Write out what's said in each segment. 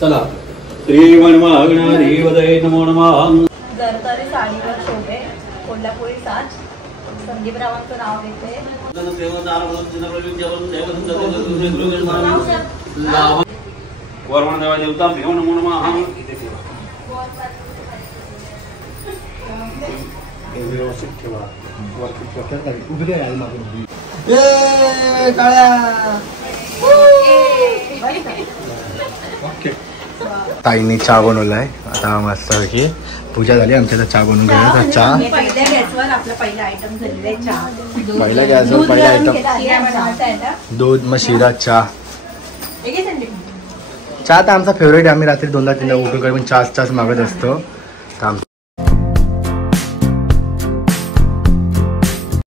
चला श्रीमन्महागणाधी वदय नमो नमः. जरतारी साडीवर शोभे कोल्हापुरी साज संदीपरावांचं नाव घेते. वरवण देवा देवता भीम नमो नमः. व्यवस्थित ठेवा. ताईंनी चहा बनवलाय. आता मस्त पैकी पूजा झाली. आमच्या चहा बनवून घ्या. चहा पहिल्या गॅसवर आपला पहिला आयटम झालेला आहे. चहा पहिल्या गॅसवर पहिला आयटम दूध मग शिरा चहा. चहा तर आमचा फेवरेट आहे. आम्ही रात्री 2-3 उठून काही पण चहाच मागत असतो.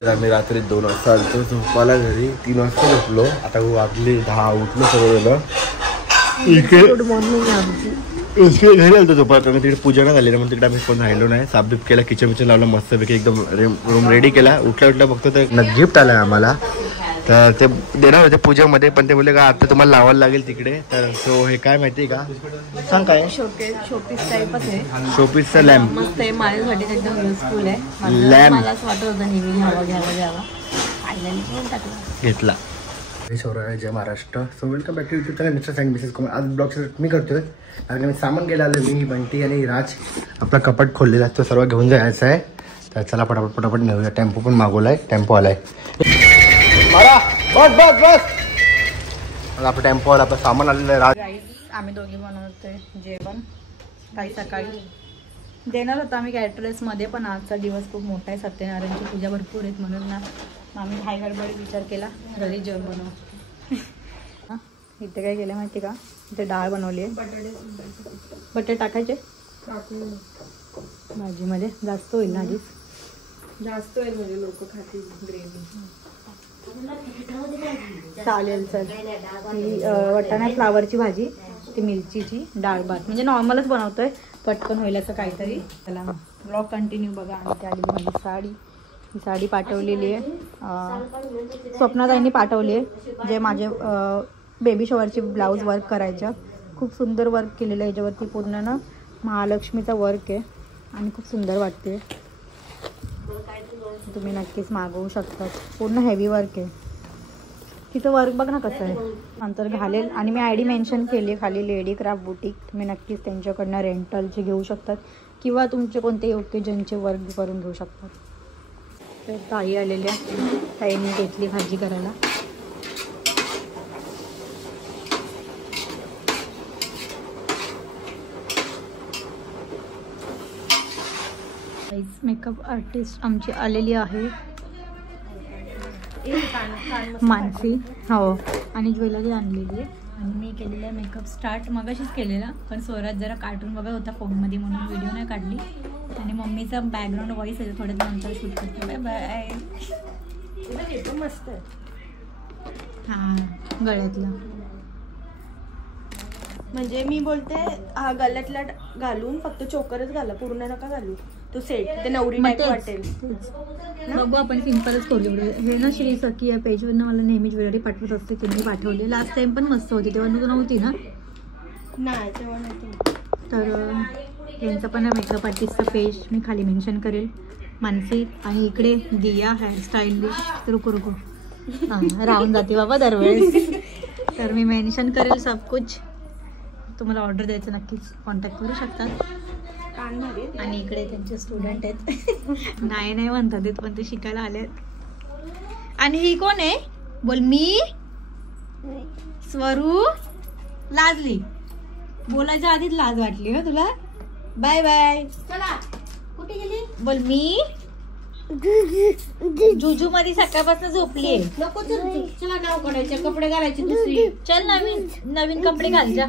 आम्ही रात्री 2 वाजता आलतो झोपायला घरी. 3 वाजता झोपलो. आता वाजले 10. उठलो सगळं. Good morning. घरी आलतो झोपायला. तिकडे पूजा नाही झाली ना म्हणून तिकडे आम्ही कोण राहिलो नाही. साफबीप केला. किचन लावला मस्तपैकी एकदम रूम रेडी केला. उठल्या बघतो तर गिफ्ट आलाय आम्हाला. तर ते देणार होते पूजेमध्ये पण ते बोलले का आता तुम्हाला लावायला लागेल तिकडे. तर सो हे काय माहिती आहे का सांग काय. शोपीस टाईपच आहे. शोपीसचा लॅम्प मस्त आहे. माझ्यासाठी एकदम युजफुल आहे. लॅम्प मलाच वाटत होतं नेहमी घ्यावा घेतला. जय Maharashtra. So welcome back to YouTube channel mister and missus common. आज ब्लॉग मी करतोय कारण मी सामान गेला आलो. मी बंटी आणि राज आपला कपाट खोललेला आहे. तो सर्व घेऊन जायचा आहे. तर चला पटापट नेऊया. टेम्पो पण मागवलाय. टेम्पो आलाय. बस आपला टेम्पो आला. आपलं सामान आलेलं आहे. राईस आम्ही दोघी बनवतोय जेवण. काही सकाळी देणार होतं आम्ही कॅटरसमध्ये पण आजचा दिवस खूप मोठा आहे. सत्यनारायणची पूजा भरपूर आहेत म्हणून ना आम्ही हाय गडबडी विचार केला घरी जेवण बनवू. इथे काय केलं माहिती का. इथे डाळ बनवली आहे. बटाटे टाकायचे भाजीमध्ये. जास्त होईल ना आधीच. जास्त होईल म्हणजे लोक खातील ग्रेव्ही. चालेल चल. वाटाणा फ्लावरची भाजी. ती मिरचीची डाळ भात म्हणजे नॉर्मलच बनवतोय. पटकन होईल असं काहीतरी. चला ब्लॉग कंटिन्यू बघा. आणि त्या आधी माझी साडी. ही साडी पाठवलेली आहे. स्वप्नाताईंनी पाठवली आहे. जे माझे बेबी शॉवरची ब्लाऊज वर्क करायचं. खूप सुंदर वर्क केलेलं आहे याच्यावरती. पूर्ण ना महालक्ष्मीचा वर्क आहे आणि खूप सुंदर वाटते. तुम्ही नक्कीच मागवू शकता. पूर्ण हेवी वर्क आहे. तिचं वर्क बघ ना कसं आहे. नंतर घालेल. आणि मी ID मेन्शन केली खाली लेडी क्राफ्ट बुटीक. तुम्ही नक्कीच त्यांच्याकडनं रेंटलचे घेऊ शकतात किंवा तुमचे कोणतेही ओकेजनचे वर्क करून घेऊ शकतात. तर ताई आलेल्या. ताईने घेतली भाजी करायला. मेकअप आर्टिस्ट आमची आलेली आहे मानसी. हो आणि ज्वेलरी आणलेली आहे. आणि मी केलेला आहे मेकअप स्टार्ट मगाशीच केलेला. पण स्वराज जरा कार्टून बघत होता फोनमध्ये म्हणून व्हिडिओ नाही काढली. आणि मम्मीचा बॅकग्राऊंड व्हॉइस आहे थोड्याच नंतर शूट करते. Bye bye. मस्त आहे. हां गळ्यातलं म्हणजे मी बोलते हा गळ्यातला घालून फक्त चोकरच घाला. पूर्ण नका घालू. तो सेट ते नवरी टाईप वाटेल. बघू आपण सिंपलच करू. हे ना श्री सखी या पेजवरनं मला नेहमी ज्वेलरी पाठवत असते. त्यांनी पाठवली. लास्ट टाइम पण मस्त होती. तेव्हा नव्हती ना. नाही तेव्हा नव्हती. तर यांचं पण मेकअप आर्टिस्टचं पेज मी खाली मेन्शन करेल. मानसी. आणि इकडे दिया हेअरस्टाईलिश. रुको हां राहून जाते बाबा दरवेळेस. तर मी मेन्शन करेल सब कुछ. तुम्हाला ऑर्डर द्यायचं नक्कीच कॉन्टॅक्ट करू शकतात. आणि इकडे त्यांचे स्टुडंट आहेत. नाही म्हणतात येत पण ते शिकायला आले. आणि ही कोण आहे बोल. मी स्वरू. लाजली. बोलायच्या आधीच लाज वाटली ना तुला. Bye bye. चला कुठे गेली बोल. मी जुजू मध्ये सकाळपासून झोपली. नको चला नाव काढायचे. कपडे घालायचे दुसरी. चल नवीन कपडे घाल जा.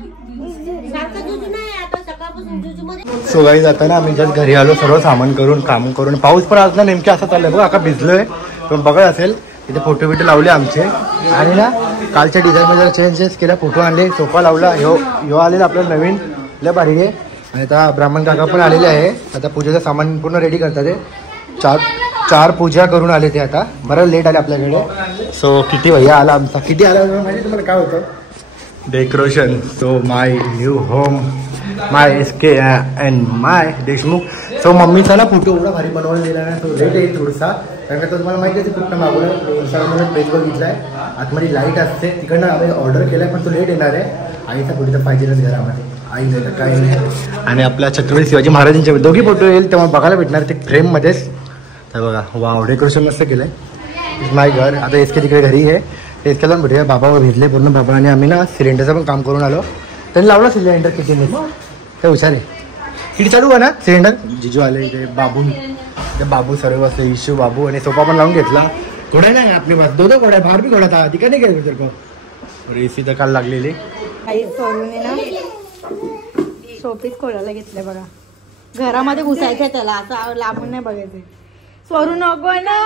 सो गाईज आता ना आम्ही जस्ट घरी आलो. सर्व सामान करून काम करून. पाऊस पण आज ना नेमके असं चाललंय बघा. आता भिजलोय. पण बघत असेल इथे फोटो बिटो लावले आमचे. आणि ना कालच्या डिझाईनमध्ये जरा चेंजेस केला. फोटो आणले. सोफा लावला. ह्यो आलेला आपल्याला नवीन लय भारी आहे. आणि आता ब्राह्मण काका पण आलेले आहे. आता पूजेचं सामान पूर्ण रेडी करतात. ते 4 पूजा करून आले ते. आता बरं लेट आले आपल्याकडे. सो किती भैया आला आमचा. किती आला माहिती तुम्हाला काय होतं. Decoration. So my new home, my SK and my Deshmukh. So मम्मीचा ना फोटो एवढा भारी बनवून दिला ना, तो लेट येईल थोडासा, कारण का तुम्हाला माहिती आहे कुठं मागवलं इंस्टाग्रामवर पेज बघितलाय, आतमध्ये लाईट असते तिकडनं आम्ही ऑर्डर केलाय, पण तो लेट येणार आहे. आईचा फोटो तर पाहिजेच घरामध्ये, आई नाही तर काही नाही. आणि आपल्या छत्रपती शिवाजी महाराजांचे दोघी फोटो येईल तेव्हा बघायला भेटणार ते फ्रेममध्येच. तर बघा वाव, डेकोरेशन मस्त केलं आहे. माय घर. आता SK तिकडे घरी आहे, SK जाऊन भेटूया. बाबा भेटले पूर्ण बाबा, आणि आम्ही ना सिलेंडरचं पण काम करून आलो. त्यांनी लावला सिलेंडर कितीने, ते हुशार आहे. किती चालू आहे ना सिलेंडर. जिजू आले, ते बाबू, ते बाबू सर्व असले, इशू बाबू, आणि सोफा पण लावून घेतला. घोडा नाही आपली बात, दो घोड्या बाहेर बी घोडा था ती नाही गेली तर AC तर काल लागलेली. काही स्वरूने ना शोपीस खोलायला घेतलंय बघा. घरामध्ये घुसायचंय त्याला, असं लांबून नाही बघायचं. स्वरू नको ना,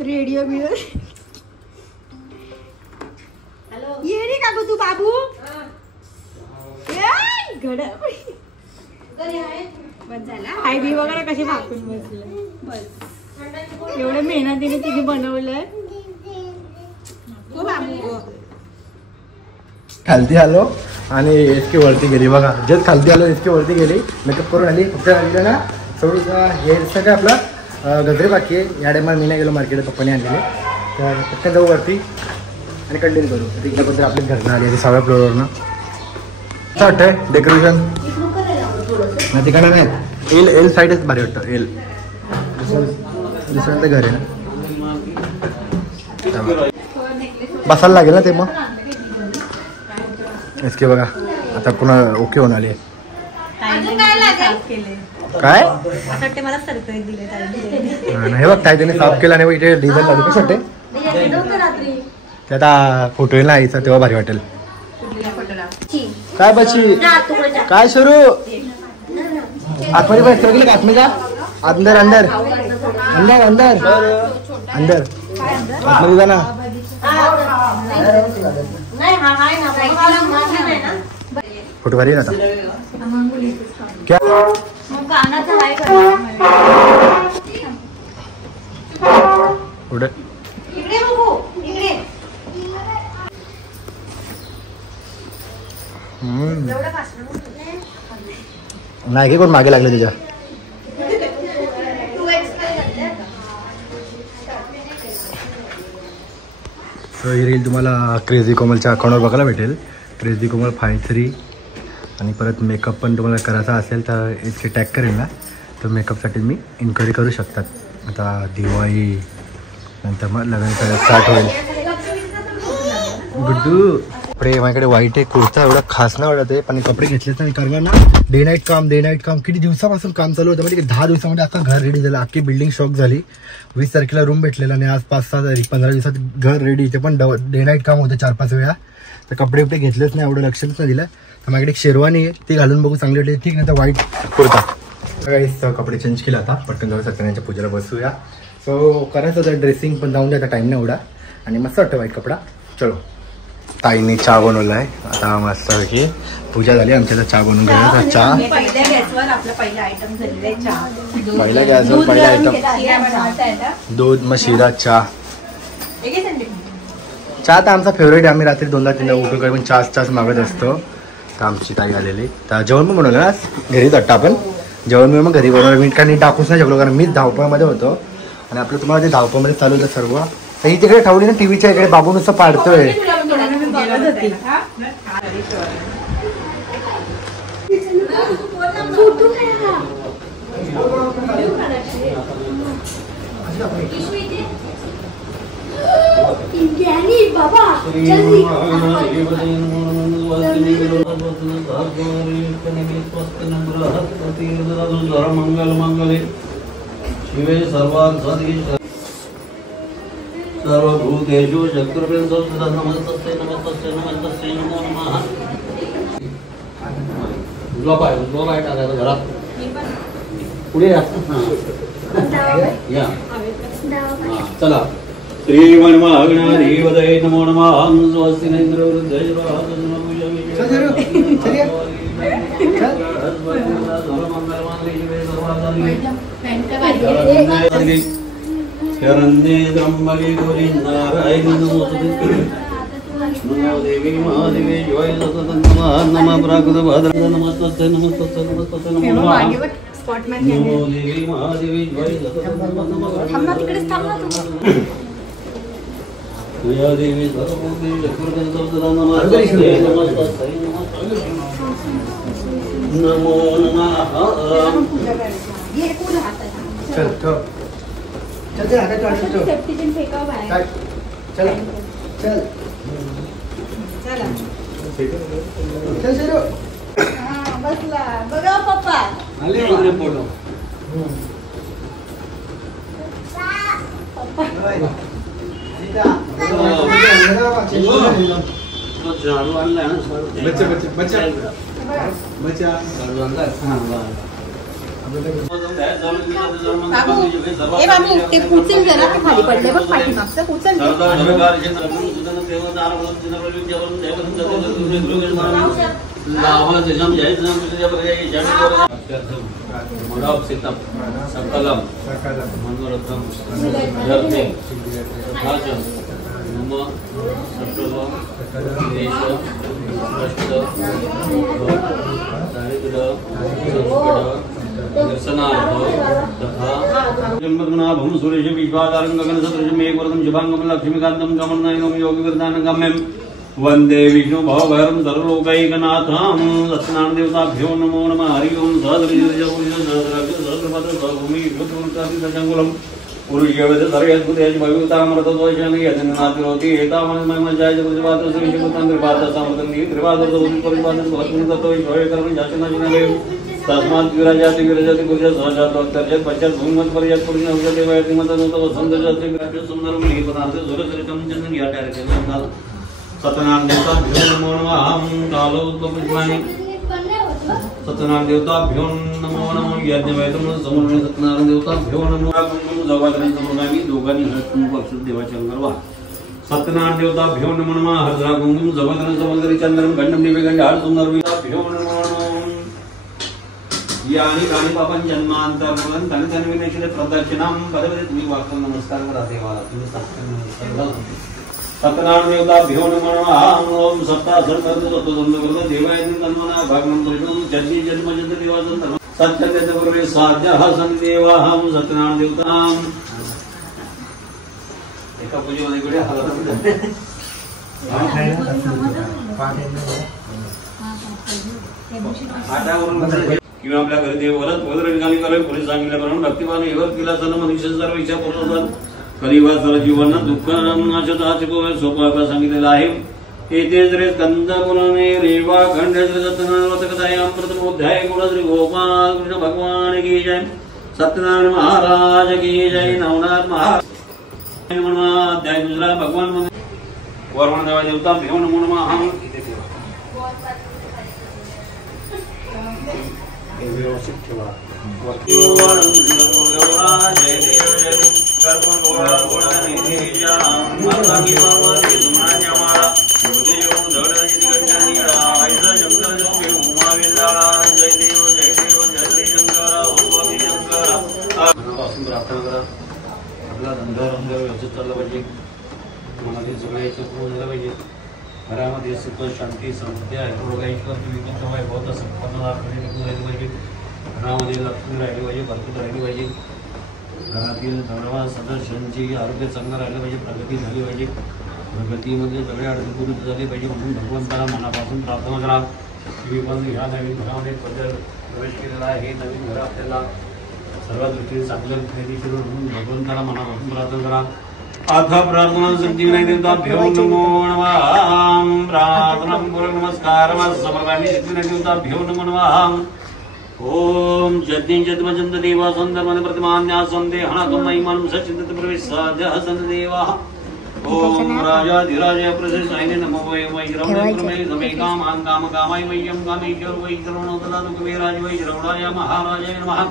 रेडिओ बिडिओ ये रे का तू बाबू आई बी वगैरे कशी भाकून बसले. बस एवढ्या मेहनतीने तिने बनवलंय. खालती आलो आणि SK वरती गेली बघा. जस्ट खालती आलो, SK वरती गेली, मेकअप करून आली. फक्त गेलं ना थोडं हे सगळं आपलं गजरे बाकी आहे. या टायमाला मी नाही गेलो मार्केटला, पप्पाने आणलेले. तर फक्त जाऊ वरती आणि कंटिन्यू करू. तिकडे आपल्या घरनं आली 6व्या फ्लोअरवरनं. असं वाटतंय डेकोरेशन ना तिकडे नाही. एल साईडच भारी वाटतं. एल दुसऱ्यांचं घर आहे ना, बसायला लागेल ना ते. मग SK बघा आता पुन्हा ओके होऊन आली. काय मला सरप्राईज दिले. हे बघ काय त्याने साफ केला नाही. इथे डिझाईन लागली कशी वाटते ते. आता फोटो येईल ना आईचा तेव्हा भारी वाटेल. काय बची काय सुरू आतमध्ये बस गेलं का आतमध्ये जा. अंदर अंदर अंदर अंदर अंदर आतमध्ये जा ना. फोटो भारी आता क्या पुढे नाही कोण मागे लागले त्याच्या. सो ही रील तुम्हाला क्रेझी कोमलच्या अकाउंटवर बघायला भेटेल. क्रेझी कोमल 53. आणि परत मेकअप पण तुम्हाला करायचा असेल तर इतके टॅग करेल ना, तर मेकअपसाठी मी इन्क्वायरी करू शकतात. आता दिवाळी नंतर मग लग्न स्टार्ट होईल. गुड्डू कपडे माझ्याकडे वाईट आहे. कुर्ता एवढा खास नाही वाटत आहे, पण कपडे घेतलेच नाही कारण ना डे नाईट काम किती दिवसापासून काम चालू होतं. म्हणजे 10 दिवसामध्ये आता घर रेडी झालं. अख्खी बिल्डिंग शॉक झाली. 20 तारखेला रूम भेटलेला आणि आज 5-6 तारीख 15 दिवसात घर रेडी. ते पण डे नाईट काम होतं 4-5 वेळा. तर कपडे वपडे घेतलेच नाही, एवढं लक्षच नाही दिलं. तर माझ्याकडे एक शेरवानी आहे, ती घालून बघू चांगली वाटते. ठीक नाही तर व्हाईट कुर्ता. कपडे चेंज केला. आता पटकन जाऊ सत्यनारायणच्या पूजेला बसूया. सो करायचं होतं ड्रेसिंग, पण जाऊन द्या आता टाईम नाही एवढा. आणि मस्त वाटतं व्हाईट कपडा. चलो ताईने चहा बनवला आहे. आता मस्त पैकी पूजा झाली. आमच्या चहा बनवून घ्या. चहा पहिल्या गॅसवर पहिला आयटम दूध मग शिरा चहा. चहा तर आमचा फेवरेट आहे. आम्ही रात्री 2-3 उठून काही पण चहाच मागत असतो. तर आमची ताई आलेली. तर जेवण पण बनवलं ना घरीच वाटतं आपण. जेवण मी मग घरी बनवलं. मी काही टाकूच नाही शकलो कारण मीच धावपळमध्ये होतो. आणि आपलं तुम्हाला ते धावपळमध्ये चालू होतं सर्व. तर ही तिकडे ठेवली ना टीव्हीच्या इकडे, बाबू नुसतं पाडतोय. मंगल मंगले शिवे सर्वार्थसाधिके सर्वभूतेषु शक्तिर्भ्यंतो नमस्तस्यै नमस्तस्यै नमस्तस्यै नमो नमः. उजवा पाय टाकायचा घरात. पुढे या. चला. श्रीमन्महागणाधिपतये वदय नमो नमः. स्वस्ति न इंद्रो शरण्ये त्र्यंबके गौरी नारायणि नमोस्तुते नमो देवी महादेवी जय सततं नमः प्राकृत भद्र नमस्तस्ते नमस्तस्ते नमस्तस्ते नमो नमो देवी महादेवी जय सततं नमः या देवी सर्वभूते जगद्गुरुदेवता नमस्ते नमस्तस्ते नमो नमः चल चल चल चल आगे चल चल सेफ्टी पिन फेका बाहेर. चल चल चला चल चल हा, बसला बघा पप्पा. आले इकडे फोटो तो झाडू आणला ना बच्चा बच्चा बच्चा बच्चा झाडू आणला हां बाबू ए बाबू ते उचल जरा ते खाली पडले बघ पाठीमागचं उचल ते. सकलम मनोरथम नम सकल देश कष्ट दारिद्र्य दर्शनार्थ तथा जन्मनाभं सुरेश विश्वाधारं गगनसदृशं एकवरदं शुभांगं लक्ष्मीकान्तं कमलनयनं योगिवरदानं गम्यं वन्दे विष्णु भवभयं सर्वलोकैकनाथं सत्यनारायणदेवताभ्यो नमो नमः हरि ओं सहस्रभूमि पुरुषेवद सर्वद्भुतेषु भवितामृतदोषानि यजनातिरोति एतावन्मयमजाय जगद्वातश्रीशुतान्त्रिपातसामृतं त्रिपादोपरिपादं भवत्पुनिततो ईश्वरेकर्म जातिनाशिनदेव तस्मात् विराजाति विराजाति पुरुषः सहजात्वक्तर्यत् पश्चात् भूमिमत्पर्यत् पुरुषः वसन्तजाति सुन्दरं पदार्थ सुरसरितं चन्दन या डायरेक्शन सत्यनारायण देवताभ्यो नमो नमः कालोत्पपुष्पाणि सत्यनारायण देवताभ्यो नमो नमः यज्ञवेदं समर्पणे सत्यनारायण देवताभ्यो नमो नमः जवादन समर्पयामि दोघांनी हस्तून पक्ष देवाच्या अंगरवा सत्यनारायण देवताभ्यो नमो नमः हरद्रा गुंगुम जवादन समर्पणे चंद्रम गंडम दिव्यगंड हर सुंदर देवताभ्यो नमो नमः यानि कानि पापं जन्मांतरं तनि तनि विनेशले प्रदक्षिणां पदपदे तुम्ही वाक्य नमस्कार करा देवाला तुम्ही नमस्कार सत्यनारायण देवताभ्यो नमो नमः ओम सप्ताहसर्वदोषोत्तमं देवाय तन्मना भागनं परिणं जन्मी जन्मजन्त देवाचं सत्यतेतपूर्वे साध्यः सन्देवाहं सत्यनारायण देवतां एका पूजेमध्ये इकडे हलत किंवा आपल्या घरी देव वरत वगैरे ठिकाणी करावे पुढे सांगितल्याप्रमाणे भक्तिभाव एवढ केला तर मनुष्य सर्व इच्छा पूर्ण होतात कलियुगात सर्व जीवांना दुःख नाशताचे सोपा सांगितलेला आहे येथे श्री स्कंद पुराणे रेवा खंड श्री सत्यनारायण कथायां प्रथमोध्याय गुण श्री गोपाल कृष्ण भगवान की जय सत्यनारायण महाराज की जय नवनाथ महाराज अध्याय दुसरा भगवान वर्मण देवा देवता भ्यो नमो नमः व्यवस्थित ठेवा आपला धंदा व्यवस्थित चालला पाहिजे मनातील सगळ्या याच्या पूर्ण झाला पाहिजे घरामध्ये सुख शांती समृद्धी ऐश्वर वैभवता संपन्न राहिली पाहिजे घरामध्ये लक्ष्मी राहिली पाहिजे भरपूर राहिली पाहिजे घरातील सर्व सदस्यांची आरोग्य चांगलं राहिलं पाहिजे प्रगती झाली पाहिजे प्रगतीमध्ये सगळ्या अडचणी पूर्ण झाली पाहिजे म्हणून भगवंताला मनापासून प्रार्थना करा तुम्ही पण ह्या नवीन घरामध्ये प्रवेश केलेला आहे हे नवीन घर आपल्याला सर्व दृष्टीने चांगल्या फायदेशीर म्हणून भगवंताला मनापासून प्रार्थना करा अथ प्रार्थना सिद्धिविनायक देवताभ्यो नमो नमः प्रार्थना नमस्कार समर्पयामि सिद्धिविनायक देवताभ्यो नमो नमः ओम जद्दि जद्मजन्त देवा संदर्भने प्रतिमान्यासं देहनाकं महिमानं सचिन्त प्रवेशाद्य हसन्त देवाः ओम राजाधिराजय प्रसिद्धाय नमो वैरं प्रमे समे कामान् कामकामाय वैयं कामेश्वर वै सर्वणोदलानुकवीराज वै श्रवणाय महाराजाय नमः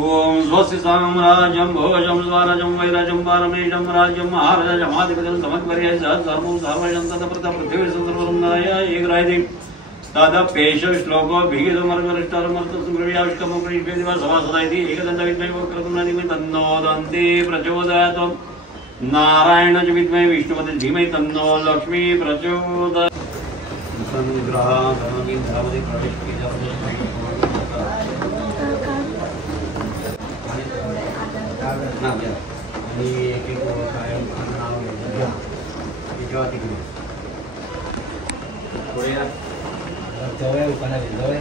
ओम स्वस्ति साम्राज्यं भोजं स्वराज्यं वैराज्यं पारमेशं राज्यं महाराजमाधिपतिं समत्पर्याय सर्वं सर्वजं तत् पृथ्वी संसर्वं नाय एकरायदे दादा पेश श्लोको भिगितमर्गरिष्टारमर्थसुग्रव्याविष्कमोक्रिष्वेदिवा सभासदायति एकदन्तविद्महे वक्रतुण्डनिमि तन्नो दन्ति प्रचोदयात् नारायण च विद्महे विष्णुपते धीमहि तन्नो लक्ष्मी प्रचोदयात् संग्रहामि धावति प्रवेश किया ना या आणि एक एक काय नाव घ्या किंवा तिकडे थोडे जवळ उपाना जवळ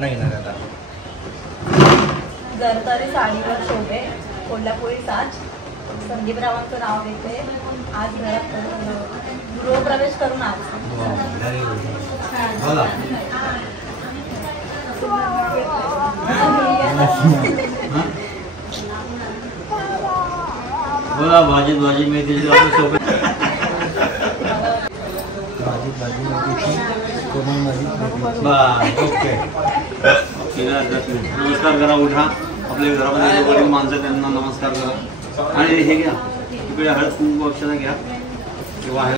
नाही ना आता जरतारी साडीवर शोभे कोल्हापुरी साज संदीपरावांचं नाव घेते आज घरात गृहप्रवेश करून आज बोला बोला भाजी भाजी मेथीची सोबत ओके नमस्कार करा उठा आपल्या घरामध्ये वडील माणसं त्यांना नमस्कार करा आणि हे घ्या तिकडे हळद कुंकू अक्षता घ्या किंवा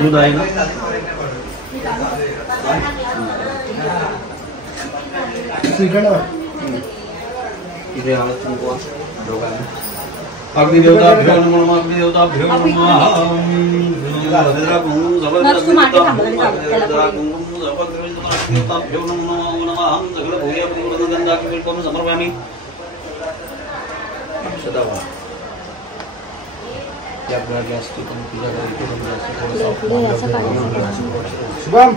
दूध आहे ना इथे हळद कुंकू दोघांना अग्नि देवता भ्यो नमः अग्नि देवता भ्यो नमः भद्रा कुंकुम जबरदस्त भ्यो नमः हम सगळ भोग्या पूर्णगंधा करून समर्पयामि सदावा या गॅस की पण पूजा शुभम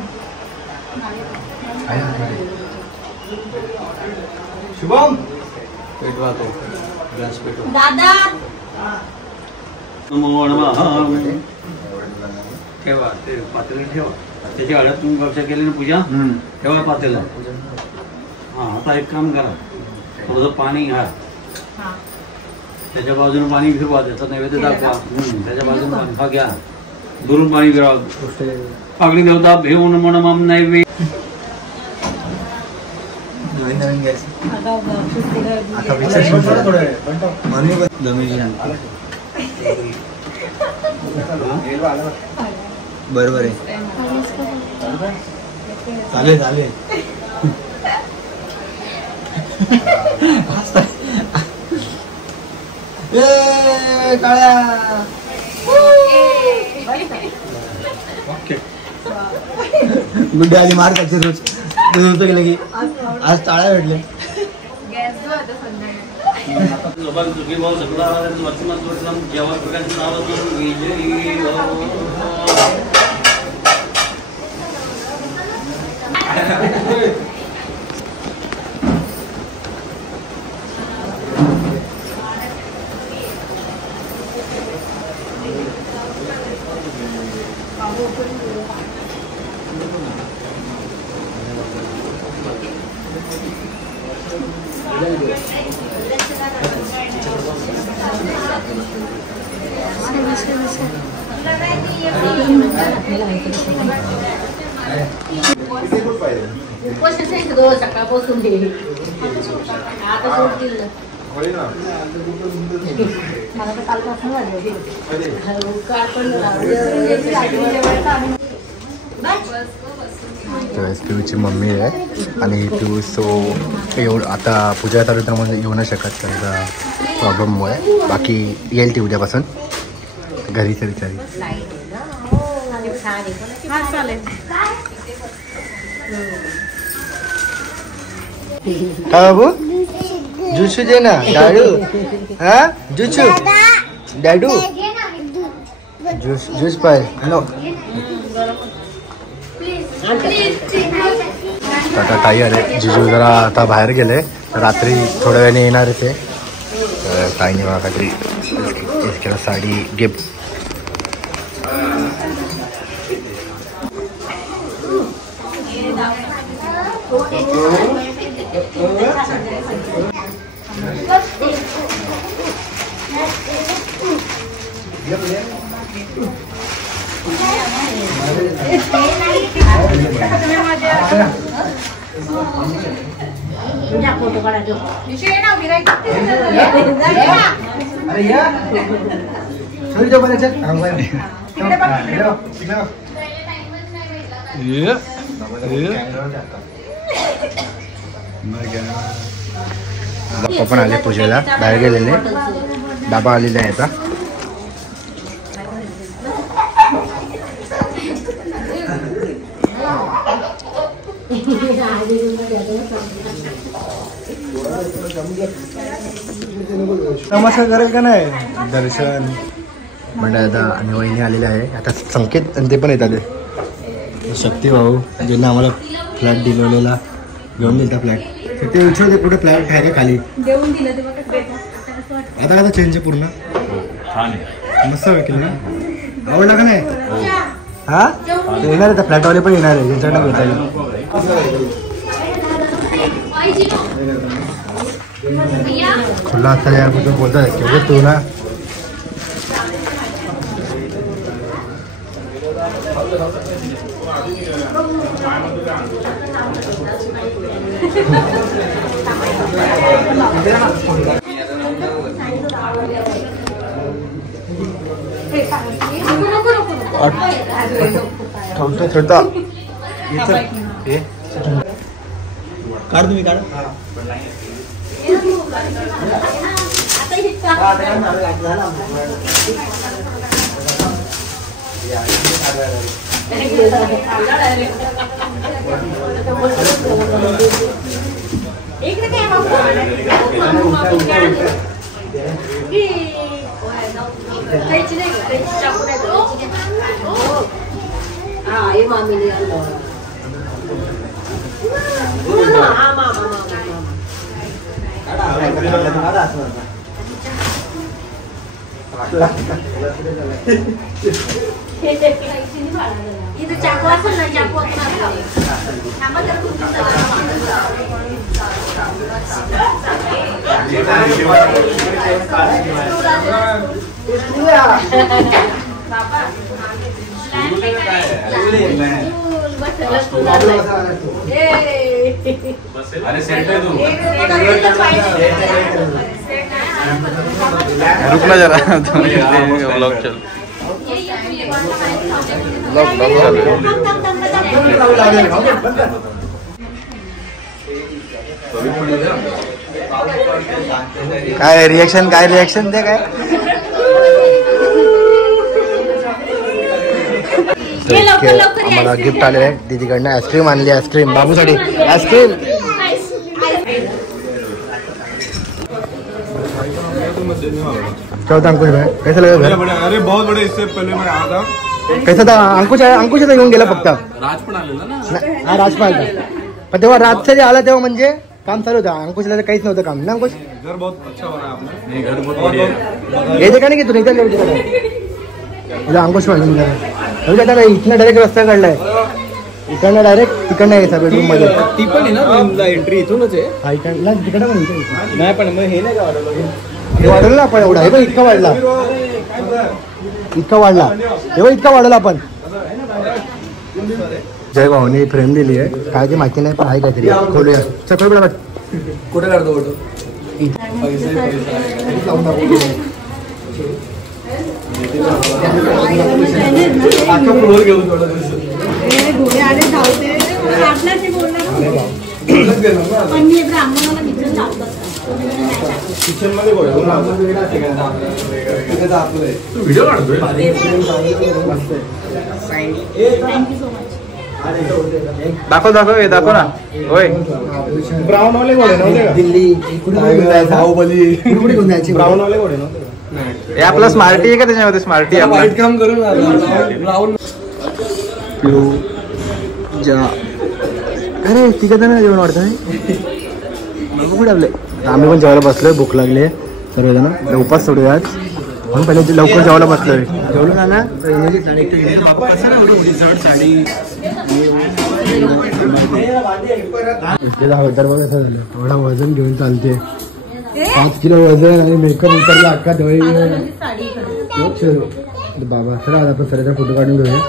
शुभम पेटवा तो गॅस पेटवा दादा नमो नमः ठेवा ते पातेलं ठेवा त्याची हळद तुम्ही कक्षा केली ना पूजा ठेवा पातेलं हा आता एक काम करा थोडं पाणी घ्या त्याच्या बाजूने पाणी फिरवा त्याचा नैवेद्य दाखवा त्याच्या बाजूने पंखा घ्या दुरून पाणी फिरवा अग्नि देवता भेऊन मनमम नैवेद्य नवीन गॅस आता बरोबर आहे चालेल चालेल काळ्या गुड्डे आली मार खायचे रोज होतं गेलं की आज टाळ्या भेटले सकाळपासून आता सोड दिलं मला तर कालपासून पिऊची मम्मी आहे आणि पिऊ सो एवढं आता पूजा चालू तर म्हणजे येऊ नाही शकत त्यांचा प्रॉब्लेममुळे बाकी येईल ती उद्यापासून घरी तरी तरी काय बाबू जुचू दे ना डाडू हा जुचू डाडू ज्यूस पाय नो आता ताई आले जिजू जरा आता बाहेर गेले रात्री थोड्या वेळाने येणार आहे ते ताईने बघा काहीतरी इसकेला साडी गिफ्ट अरे या सॉरी जो बरं चल बाप्पा पण आले पूजेला, बाहेर गेलेले. बाबा आलेले आहेत आता. तमाशा करेल का नाही दर्शन म्हणजे आता आणि वहिनी आलेले आहे आता. संकेत आणि ते पण येतात. शक्ती भाऊ ज्यांना आम्हाला फ्लॅट दिलेला घेऊन दिला फ्लॅट, ते विचारते कुठे फ्लॅट आहे का खाली देऊन दिलं तेव्हा आता आता चेंज आहे पूर्ण. मस्त वाटलं ना, आवडला का नाही? हा येणार आहे, फ्लॅटवाले पण येणार आहे त्यांच्याकडे भेटायला. खुला असता याबद्दल बोलतात केवढं तू ना. छोटा काढ तुम्ही काढ. itu caku asal dan caku aku sama रुकना जरा ब्लॉग चल काय रिएक्शन ते काय आम्हाला गिफ्ट आले आहे दीदीकडनं. आईस्क्रीम आणली, आईस्क्रीम बाबूसाठी आईस्क्रीम. चौथा अंकुश भाई कैसा लगा घर? अरे बहुत बड़े, इससे पहले मैं आया था. कैसा था? अंकुश येऊन गेला फक्त. राज पण आलेला ना. हा राज पण आला, पण तेव्हा रातचं जे आला तेव्हा म्हणजे काम चालू होतं. अंकुशला तर काहीच नव्हतं काम ना. अंकुश घर बहुत अच्छा बना है आपने. नहीं घर बहुत बढ़िया है. येते का नाही की तू इथं अंकुश म्हणून आता इथनं डायरेक्ट रस्ता काढलाय, इकडनं डायरेक्ट तिकडनं यायचा बेडरूम मध्ये. ती पण आहे ना एंट्री इथूनच आहे. हा इकडला तिकडं पण नाही पण मग हे नाही का वाढवलं ना आपण एवढा. हे पण इतका वाढला, इतका वाढला तेव्हा इतका वाढला आपण. जय भाऊनी फ्रेम दिली आहे, काय ते माहिती नाही पण आहे काहीतरी. खोलूया चक्कर बिडा कुठे काढतो फोटो? किचन मध्ये व्हिडिओ काढतोय. दाखव ना. होय ब्राऊन वाले घोडे नव्हते का? दिल्ली बाहुबली कुठे घेऊन जायचे? ब्राऊन वाले घोडे नव्हते का? हे आपला स्मार्टी आहे का त्याच्यामध्ये? स्मार्टी वाईट काम करून ब्राऊन अरे तिघ जण जेवण वाढतं कुठे आपले. आम्ही पण जेवायला बसलोय, भूक लागली सर्वजण. उपास सोडूयात म्हणून पहिले लवकर जेवायला बसलोय. जेवलो ना ना तर बघा असं झालं. एवढा वजन घेऊन चालते, 5 किलो वजन आणि मेकअप उतरला अख्खा. बाबा चला आता आपण सरांचा फोटो काढून घेऊया.